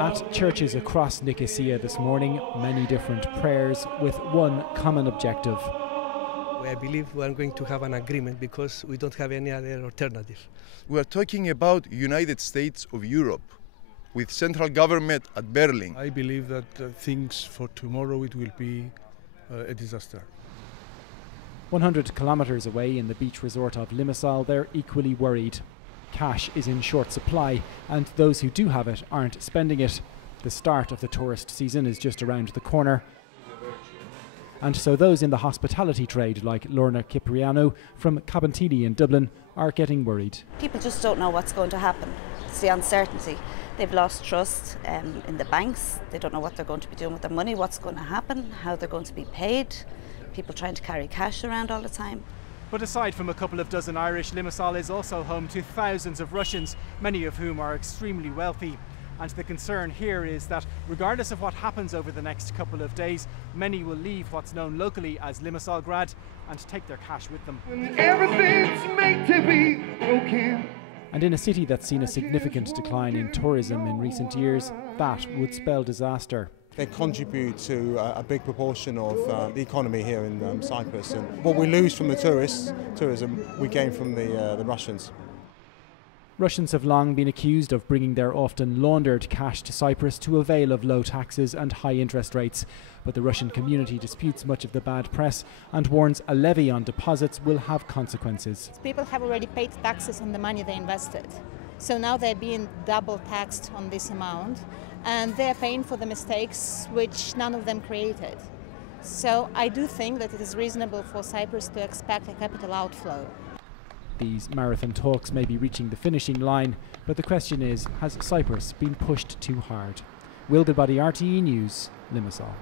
At churches across Nicosia this morning, many different prayers with one common objective. I believe we are going to have an agreement because we don't have any other alternative. We are talking about United States of Europe, with central government at Berlin. I believe that things for tomorrow it will be a disaster. 100 kilometres away in the beach resort of Limassol, they're equally worried. Cash is in short supply, and those who do have it aren't spending it. The start of the tourist season is just around the corner. And so those in the hospitality trade, like Lorna Cipriano from Cabantini in Dublin, are getting worried. People just don't know what's going to happen. It's the uncertainty. They've lost trust in the banks. They don't know what they're going to be doing with their money, what's going to happen, how they're going to be paid. People trying to carry cash around all the time. But aside from a couple of dozen Irish, Limassol is also home to thousands of Russians, many of whom are extremely wealthy. And the concern here is that regardless of what happens over the next couple of days, many will leave what's known locally as Limassolgrad and take their cash with them. Everything's made to be broken. And in a city that's seen a significant decline in tourism in recent years, that would spell disaster. They contribute to a big proportion of the economy here in Cyprus. And what we lose from the tourism, we gain from the Russians. Russians have long been accused of bringing their often laundered cash to Cyprus to avail of low taxes and high interest rates. But the Russian community disputes much of the bad press and warns a levy on deposits will have consequences. People have already paid taxes on the money they invested. So now they're being double taxed on this amount, and they're paying for the mistakes which none of them created. So I do think that it is reasonable for Cyprus to expect a capital outflow. These marathon talks may be reaching the finishing line, but the question is, has Cyprus been pushed too hard? Will Goodbody, RTE News, Limassol.